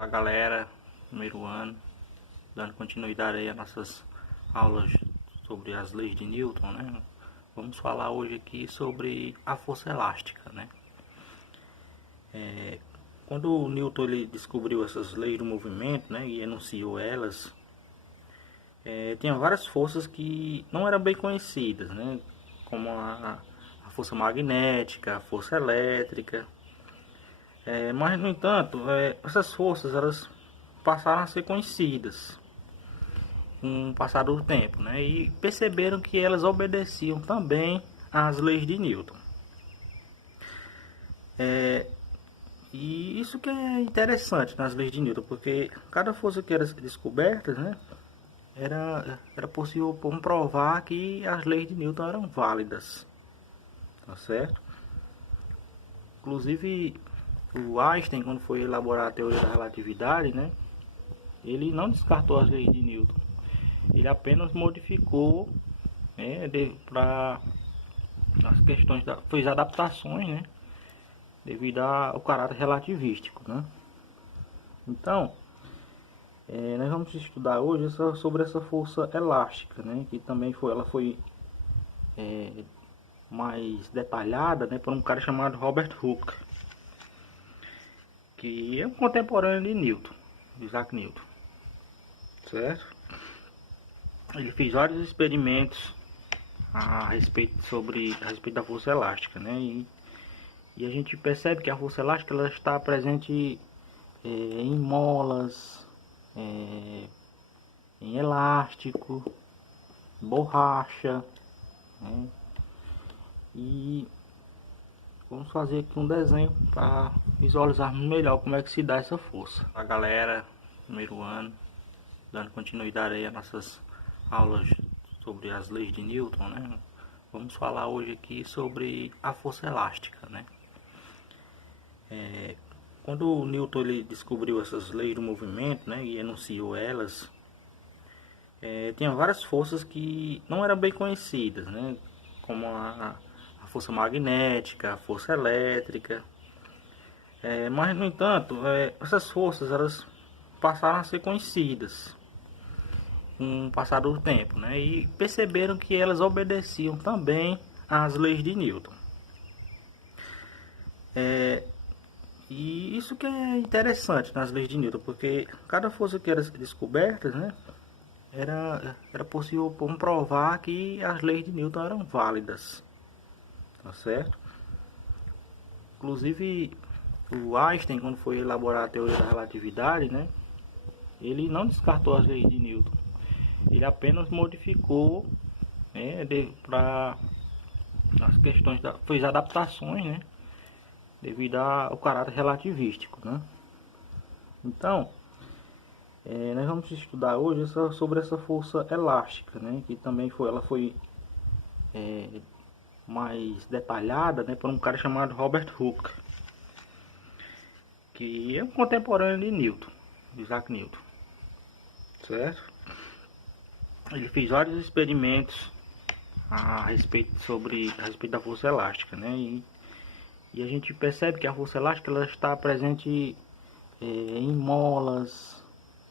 Fala galera, primeiro ano, dando continuidade aí às nossas aulas sobre as leis de Newton, né? Vamos falar hoje aqui sobre a força elástica, né? Quando o Newton ele descobriu essas leis do movimento, né, e enunciou elas, tinha várias forças que não eram bem conhecidas, né? Como a força magnética, a força elétrica. Mas no entanto, essas forças elas passaram a ser conhecidas com o passar do tempo, né? E perceberam que elas obedeciam também às leis de Newton. E isso que é interessante nas leis de Newton, porque cada força que era descoberta, né, era possível comprovar que as leis de Newton eram válidas, tá certo? Inclusive o Einstein, quando foi elaborar a teoria da relatividade, né, ele não descartou as leis de Newton, ele apenas modificou, né, para as questões fez adaptações, né, devido ao caráter relativístico, né? Então, nós vamos estudar hoje sobre essa força elástica, né, que também ela foi mais detalhada, né, por um cara chamado Robert Hooke, que é um contemporâneo de Newton, Isaac Newton, certo? Ele fez vários experimentos a respeito da força elástica, né? E a gente percebe que a força elástica ela está presente em molas, em elástico, borracha, né? E vamos fazer aqui um desenho para visualizarmos melhor como é que se dá essa força. A galera, primeiro ano, dando continuidade aí às nossas aulas sobre as leis de Newton, né? Vamos falar hoje aqui sobre a força elástica, né? Quando o Newton ele descobriu essas leis do movimento, né, e enunciou elas, tinha várias forças que não eram bem conhecidas, né? Como a força magnética, a força elétrica. Mas no entanto, essas forças elas passaram a ser conhecidas com o passar do tempo, né? E perceberam que elas obedeciam também às leis de Newton. E isso que é interessante nas leis de Newton, porque cada força que era descoberta, né, era possível comprovar que as leis de Newton eram válidas, tá certo? Inclusive o Einstein, quando foi elaborar a teoria da relatividade, né, ele não descartou as leis de Newton, ele apenas modificou, né, para as questões fez adaptações, né, devido ao caráter relativístico, né? Então, nós vamos estudar hoje sobre essa força elástica, né? Que também ela foi mais detalhada, né, por um cara chamado Robert Hooke, que é um contemporâneo de Newton, Isaac Newton, certo? Ele fez vários experimentos a respeito da força elástica, né? E a gente percebe que a força elástica ela está presente em molas,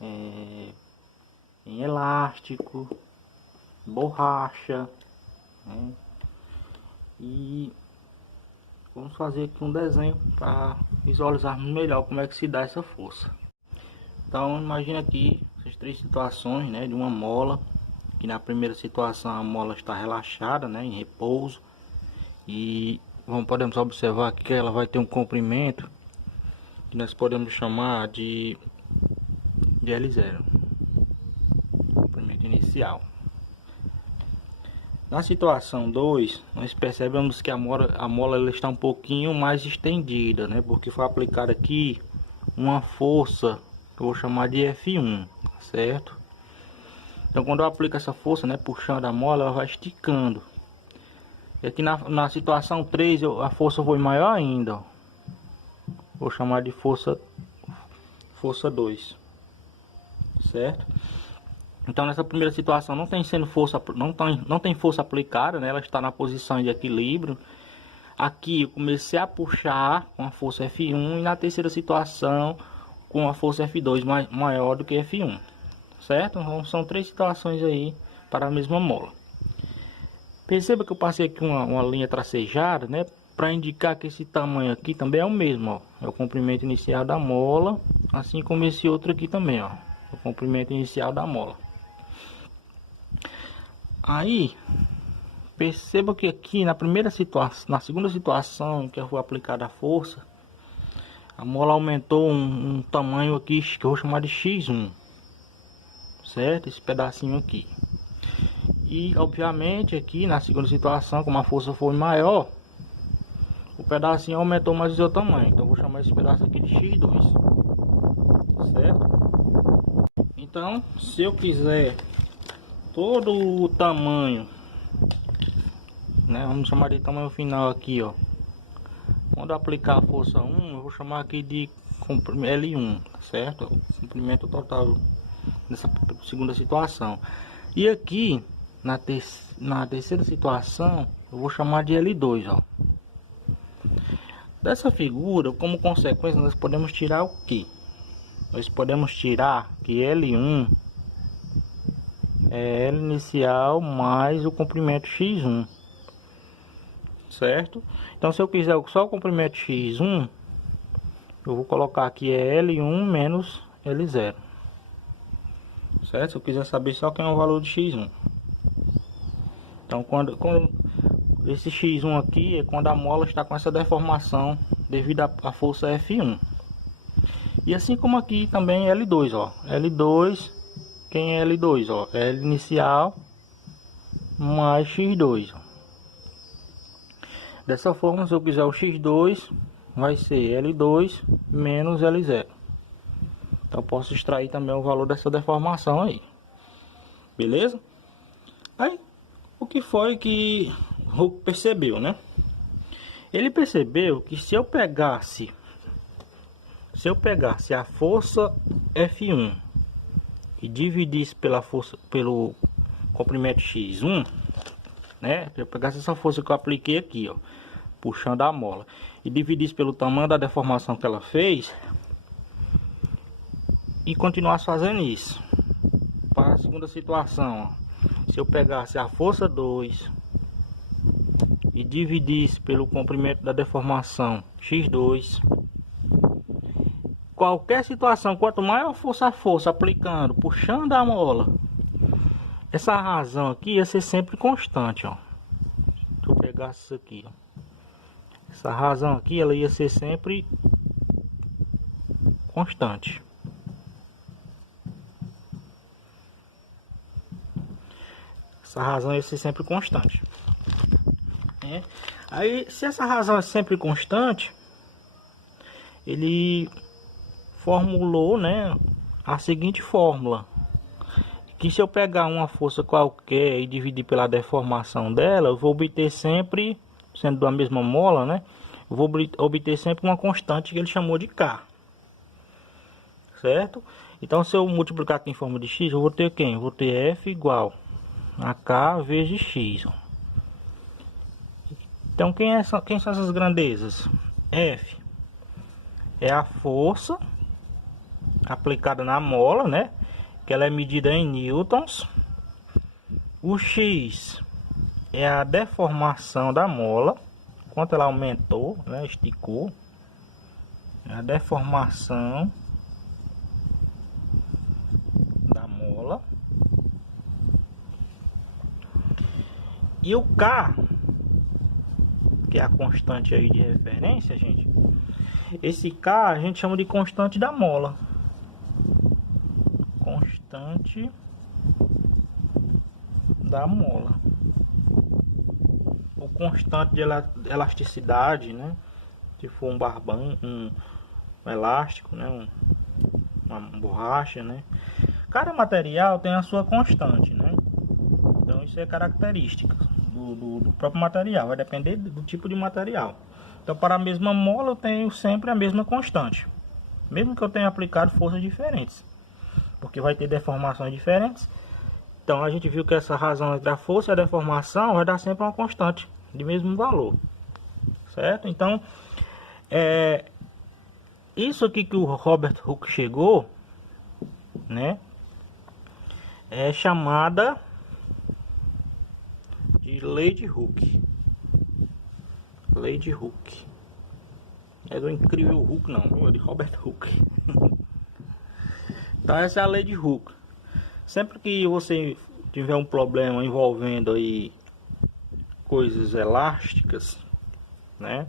em elástico, borracha, né? E vamos fazer aqui um desenho para visualizarmos melhor como é que se dá essa força. Então imagina aqui essas três situações, né, de uma mola, que na primeira situação a mola está relaxada, né, em repouso, e podemos observar aqui que ela vai ter um comprimento que nós podemos chamar de L0, comprimento inicial. Na situação 2, nós percebemos que a mola ela está um pouquinho mais estendida, né, porque foi aplicada aqui uma força que eu vou chamar de F1, certo? Então quando eu aplico essa força, né, puxando a mola, ela vai esticando. E aqui na situação 3 a força foi maior ainda, ó. Vou chamar de força 2, certo? Então nessa primeira situação não tem força aplicada, né? Ela está na posição de equilíbrio. Aqui eu comecei a puxar com a força F1 e na terceira situação com a força F2 maior do que F1, certo? Então são três situações aí para a mesma mola. Perceba que eu passei aqui uma linha tracejada, né, para indicar que esse tamanho aqui também é o mesmo, ó. É o comprimento inicial da mola, assim como esse outro aqui também, ó, o comprimento inicial da mola. Aí perceba que aqui na primeira situação, na segunda situação que eu vou aplicar a força, a mola aumentou um tamanho aqui que eu vou chamar de X1, certo? Esse pedacinho aqui. E obviamente aqui na segunda situação, como a força foi maior, o pedacinho aumentou mais o seu tamanho. Então eu vou chamar esse pedaço aqui de X2, certo? Então se eu quiser todo o tamanho, né, vamos chamar de tamanho final aqui, ó. Quando aplicar a força 1, eu vou chamar aqui de L1, certo? O comprimento total nessa segunda situação. E aqui na terceira situação, eu vou chamar de L2, ó. Dessa figura, como consequência, nós podemos tirar o que? Nós podemos tirar que L1 é L inicial mais o comprimento X1, certo? Então se eu quiser só o comprimento X1, eu vou colocar aqui é L1 menos L0, certo? Se eu quiser saber só quem é o valor de X1. Então quando esse X1 aqui é quando a mola está com essa deformação devido à força F1. E assim como aqui também L2, ó. L2, quem é L2, ó? L inicial mais X2, ó. Dessa forma, se eu quiser o X2, vai ser L2 menos L0. Então, eu posso extrair também o valor dessa deformação aí. Beleza? Aí, o que foi que Hooke percebeu, né? Ele percebeu que se eu pegasse a força F1 e dividisse pelo comprimento X1, né? Se eu pegasse essa força que eu apliquei aqui, ó, puxando a mola, e dividisse pelo tamanho da deformação que ela fez, e continuasse fazendo isso para a segunda situação, ó, se eu pegasse a força 2 e dividisse pelo comprimento da deformação X2, qualquer situação, quanto maior fosse a força aplicando, puxando a mola, essa razão aqui ia ser sempre constante, ó. Se eu pegasse isso aqui, ó, essa razão aqui, ela ia ser sempre constante. Essa razão ia ser sempre constante. Aí, se essa razão é sempre constante, ele formulou, né, a seguinte fórmula: que se eu pegar uma força qualquer e dividir pela deformação dela, eu vou obter sempre, sendo da mesma mola, né, eu vou obter sempre uma constante que ele chamou de K, certo? Então, se eu multiplicar aqui em forma de x, eu vou ter quem? Eu vou ter F igual a K vezes x, ó. Então, quem são essas grandezas? F é a força aplicada na mola, né, que ela é medida em newtons. O X é a deformação da mola, quanto ela aumentou, né, esticou, é a deformação da mola. E o K, que é a constante aí de referência, gente, esse K a gente chama de constante da mola. Constante da mola. O constante de elasticidade, né? Se for um barbão, um elástico, né? Uma borracha, né? Cada material tem a sua constante, né? Então isso é característica do próprio material, vai depender do tipo de material. Então, para a mesma mola eu tenho sempre a mesma constante, mesmo que eu tenha aplicado forças diferentes, porque vai ter deformações diferentes. Então a gente viu que essa razão entre a força e a deformação vai dar sempre uma constante de mesmo valor, certo? Então isso aqui que o Robert Hooke chegou, né, é chamada de lei de Hooke. Lei de Hooke. É do incrível Hooke, não, é de Robert Hooke. Então essa é a lei de Hooke. Sempre que você tiver um problema envolvendo aí coisas elásticas, né,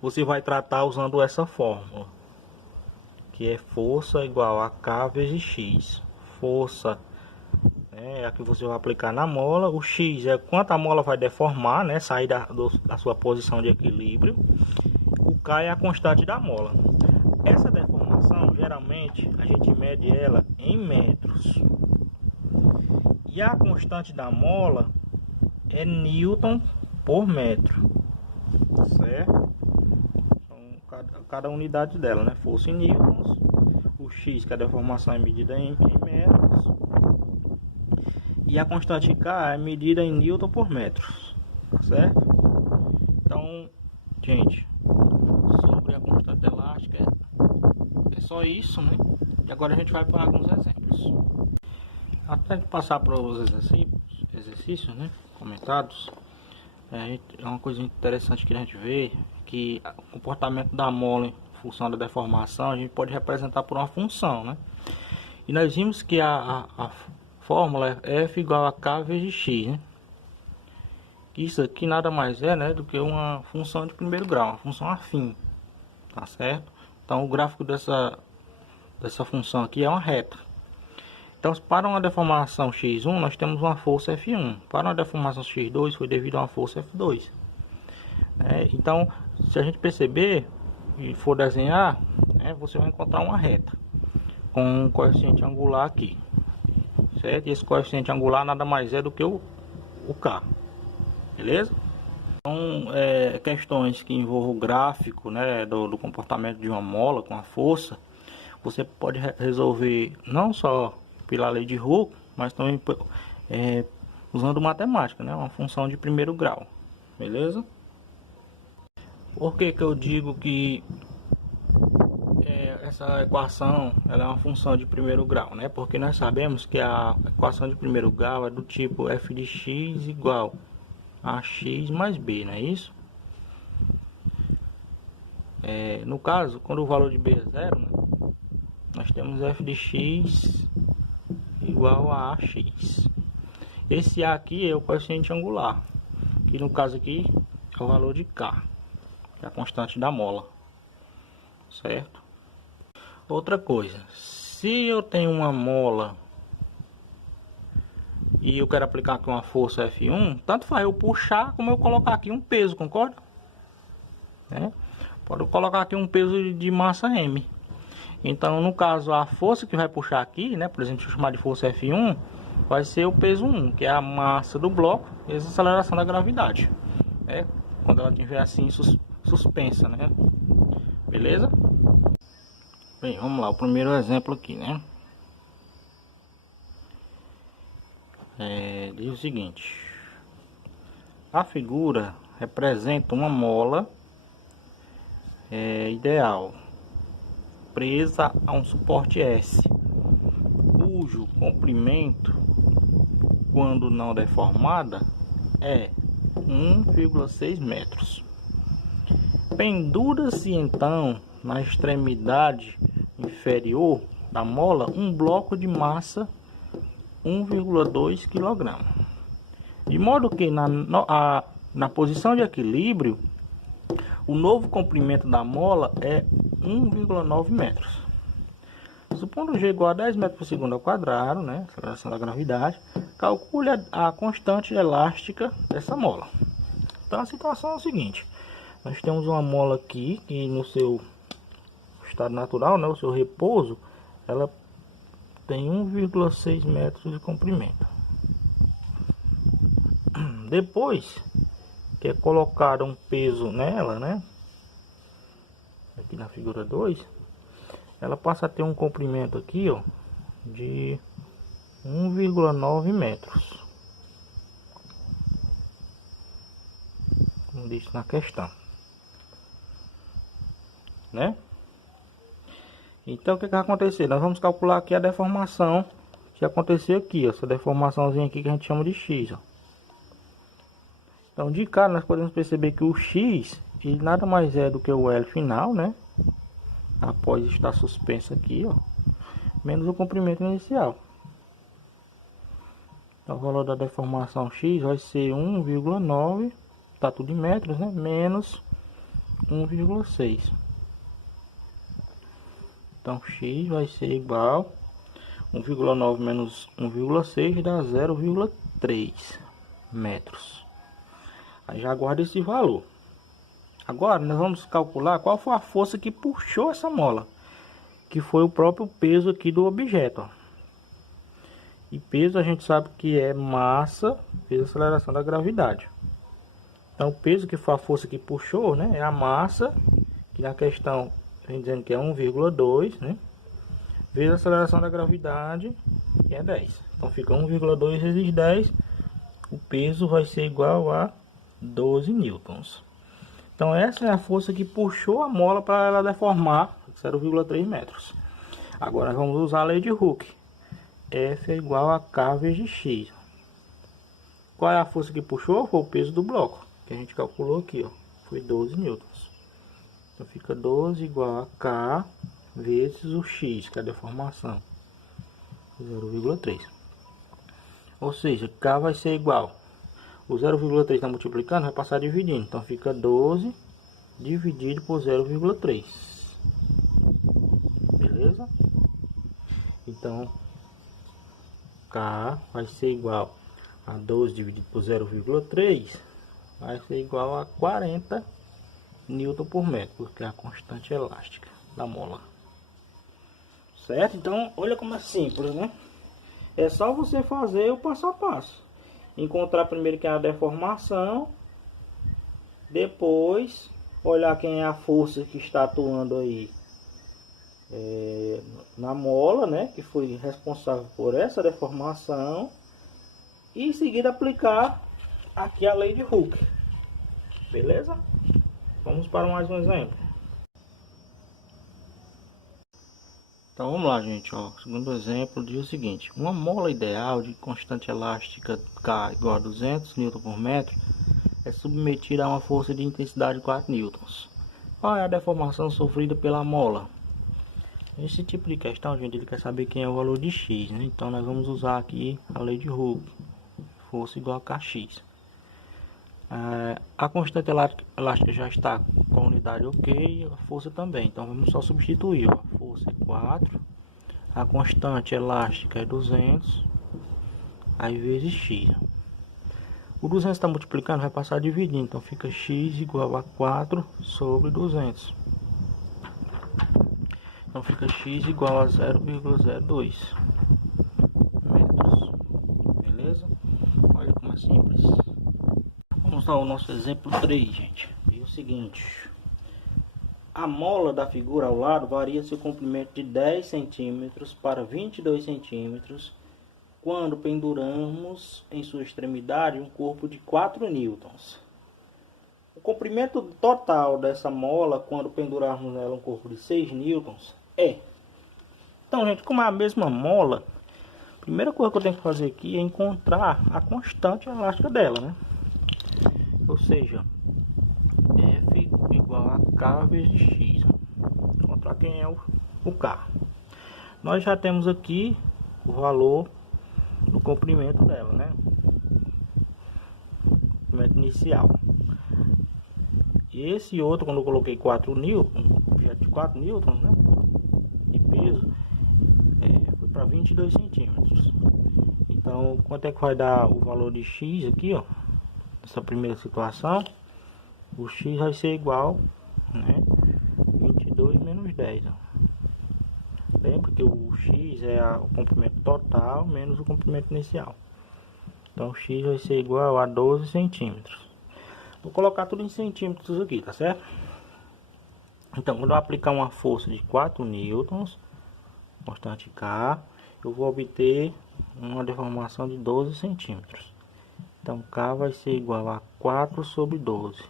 você vai tratar usando essa fórmula, que é força igual a K vezes X. Força é a que você vai aplicar na mola, o X é quanto a mola vai deformar, né, sair da sua posição de equilíbrio. O K é a constante da mola. Essa deformação, geralmente, a gente mede ela em metros. E a constante da mola é Newton por metro. Certo? Então, cada unidade dela, né? Força em newtons. O X, que a deformação é medida em metros. E a constante K é medida em Newton por metro. Tá certo? Então, gente, sobre a constante elástica é só isso, né? E agora a gente vai para alguns exemplos. Até de passar para os exercícios, né, comentados, é uma coisa interessante que a gente vê que o comportamento da mola em função da deformação a gente pode representar por uma função, né? E nós vimos que a fórmula é F igual a K vezes X, né? Isso aqui nada mais é, né, do que uma função de primeiro grau, uma função afim, tá certo? Então o gráfico dessa função aqui é uma reta. Então, para uma deformação x1, nós temos uma força F1. Para uma deformação x2, foi devido a uma força F2. Então, se a gente perceber e for desenhar, você vai encontrar uma reta com um coeficiente angular aqui, certo? E esse coeficiente angular nada mais é do que o K, beleza? Então, questões que envolvam o gráfico, né, do comportamento de uma mola com a força, você pode resolver não só pela lei de Hooke, mas também usando matemática, né? Uma função de primeiro grau, beleza? Por que eu digo que essa equação ela é uma função de primeiro grau, né? Porque nós sabemos que a equação de primeiro grau é do tipo f de x igual a x mais b, não é isso? No caso, quando o valor de b é zero, né, nós temos f de x igual a ax. Esse A aqui é o coeficiente angular, que no caso aqui é o valor de K, que é a constante da mola, certo? Outra coisa, se eu tenho uma mola e eu quero aplicar aqui uma força F1, tanto faz eu puxar como eu colocar aqui um peso, concorda? Pode colocar aqui um peso de massa M. Então, no caso, a força que vai puxar aqui, né, por exemplo, se eu chamar de força F1, vai ser o peso 1, que é a massa do bloco e a aceleração da gravidade, né, quando ela estiver assim suspensa, né? Beleza? Bem, vamos lá, o primeiro exemplo aqui, né? Diz o seguinte: a figura representa uma mola ideal presa a um suporte S, cujo comprimento, quando não deformada, é 1,6 metros. Pendura-se então na extremidade inferior da mola um bloco de massa 1,2 kg, de modo que na posição de equilíbrio o novo comprimento da mola é 1,9 metros. Supondo G igual a 10 metros por segundo ao quadrado, né, aceleração da gravidade, calcule a constante elástica dessa mola. Então a situação é o seguinte: nós temos uma mola aqui que no seu estado natural, né, o seu repouso, ela tem 1,6 metros de comprimento. Depois que é colocado um peso nela, né, aqui na figura 2, ela passa a ter um comprimento aqui, ó, de 1,9 metros, como disse na questão, né? Então o que vai acontecer? Nós vamos calcular aqui a deformação que aconteceu aqui, ó, essa deformaçãozinha aqui que a gente chama de x, ó. Então de cara nós podemos perceber que o x, ele nada mais é do que o L final, né? Após estar suspenso aqui, ó, menos o comprimento inicial. Então, o valor da deformação x vai ser 1,9, tá tudo em metros, né? Menos 1,6. Então x vai ser igual 1,9 menos 1,6 dá 0,3 metros. Aí já guarda esse valor. Agora nós vamos calcular qual foi a força que puxou essa mola, que foi o próprio peso aqui do objeto, ó. E peso a gente sabe que é massa vezes aceleração da gravidade. Então o peso que foi a força que puxou, né, é a massa, que na questão vem dizendo que é 1,2, né, vezes a aceleração da gravidade, que é 10. Então fica 1,2 vezes 10, o peso vai ser igual a 12 newtons. Então essa é a força que puxou a mola para ela deformar 0,3 metros. Agora vamos usar a lei de Hooke. F é igual a K vezes X. Qual é a força que puxou? Foi o peso do bloco, que a gente calculou aqui, ó. Foi 12 newtons. Então fica 12 igual a K vezes o X, que é a deformação. 0,3. Ou seja, K vai ser igual. O 0,3 está multiplicando, vai passar dividindo. Então fica 12 dividido por 0,3. Beleza? Então K vai ser igual a 12 dividido por 0,3, vai ser igual a 40 Newton por metro, porque é a constante elástica da mola. Certo? Então olha como é simples, né? É só você fazer o passo a passo. Encontrar primeiro que é a deformação, depois olhar quem é a força que está atuando aí na mola, né, que foi responsável por essa deformação, e em seguida aplicar aqui a lei de Hooke. Beleza? Vamos para mais um exemplo. Então vamos lá, gente, ó. Segundo exemplo diz o seguinte: uma mola ideal de constante elástica K igual a 200 Newton por metro é submetida a uma força de intensidade de 4 newtons. Qual é a deformação sofrida pela mola? Esse tipo de questão, gente, ele quer saber quem é o valor de x, né? Então nós vamos usar aqui a lei de Hooke, força igual a kx. A constante elástica já está com a unidade ok, a força também. Então vamos só substituir, ó. A força é 4, a constante elástica é 200, aí vezes x. O 200 está multiplicando, vai passar dividindo, então fica x igual a 4 sobre 200. Então fica x igual a 0,02 metros. Beleza? Olha como é simples. Vamos ao nosso exemplo 3, gente. E o seguinte: a mola da figura ao lado varia seu comprimento de 10 centímetros para 22 centímetros quando penduramos em sua extremidade um corpo de 4 newtons. O comprimento total dessa mola quando pendurarmos nela um corpo de 6 newtons é. Então, gente, como é a mesma mola, a primeira coisa que eu tenho que fazer aqui é encontrar a constante elástica dela, né? Ou seja, F igual a K vezes X. Encontrar quem é o K. Nós já temos aqui o valor do comprimento dela, né? Comprimento inicial. Esse outro, quando eu coloquei 4 newtons, objeto de 4 newtons, né, de peso, foi para 22 centímetros. Então, quanto é que vai dar o valor de x aqui, ó? Nessa primeira situação, o x vai ser igual, né, 22 menos 10, ó. Lembra que o x é o comprimento total menos o comprimento inicial. Então, o x vai ser igual a 12 centímetros. Vou colocar tudo em centímetros aqui, tá certo? Então, quando eu aplicar uma força de 4 newtons, constante K, eu vou obter uma deformação de 12 centímetros. Então, K vai ser igual a 4 sobre 12.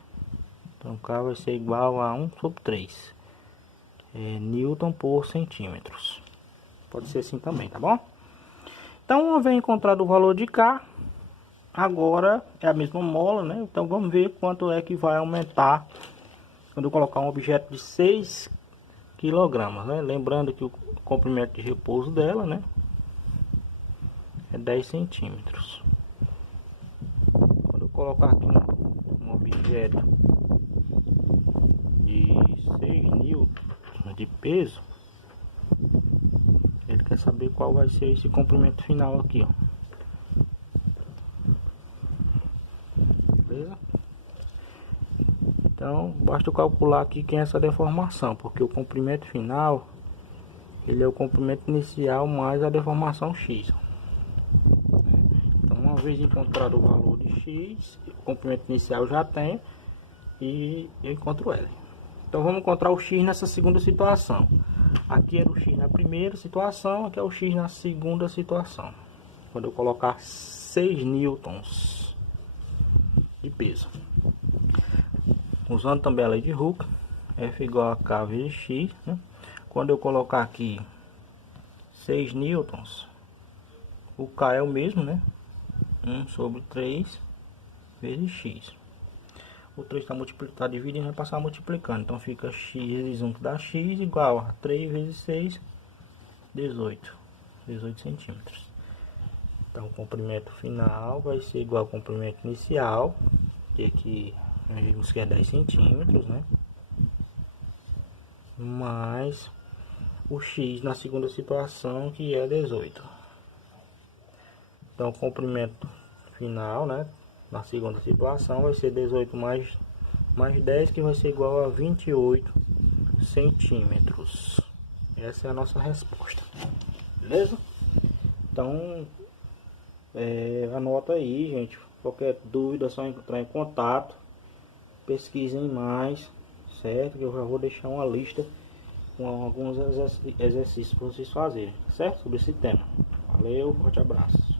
Então, K vai ser igual a 1 sobre 3. newton por centímetros. Pode ser assim também, tá bom? Então, uma vez encontrado o valor de K, agora é a mesma mola, né? Então, vamos ver quanto é que vai aumentar quando eu colocar um objeto de 6 kg, né? Lembrando que o comprimento de repouso dela, né, é 10 centímetros. Quando eu colocar aqui um objeto de 6 newtons de peso, ele quer saber qual vai ser esse comprimento final aqui, ó. Beleza? Então, basta eu calcular aqui quem é essa deformação, porque o comprimento final, ele é o comprimento inicial mais a deformação x. Então, uma vez encontrado o valor de x, o comprimento inicial já tem, e eu encontro L. Então, vamos encontrar o x nessa segunda situação. Aqui era o x na primeira situação, aqui é o x na segunda situação. Quando eu colocar 6 newtons de peso. Usando também a lei de Hooke, F igual a K vezes X, né? Quando eu colocar aqui 6 newtons, o K é o mesmo, né? 1 sobre 3 vezes X. O 3 está dividindo, vai passar multiplicando. Então fica X vezes 1 que dá X igual a 3 vezes 6, 18 centímetros. Então o comprimento final vai ser igual ao comprimento inicial, que aqui nós vimos que é 10 centímetros, né? Mais o X na segunda situação, que é 18. Então o comprimento final, né, na segunda situação vai ser 18 mais 10, que vai ser igual a 28 centímetros. Essa é a nossa resposta. Beleza? Então, anota aí, gente. Qualquer dúvida é só entrar em contato. Pesquisem mais, certo? Que eu já vou deixar uma lista com alguns exercícios para vocês fazerem, certo? Sobre esse tema. Valeu, forte abraço.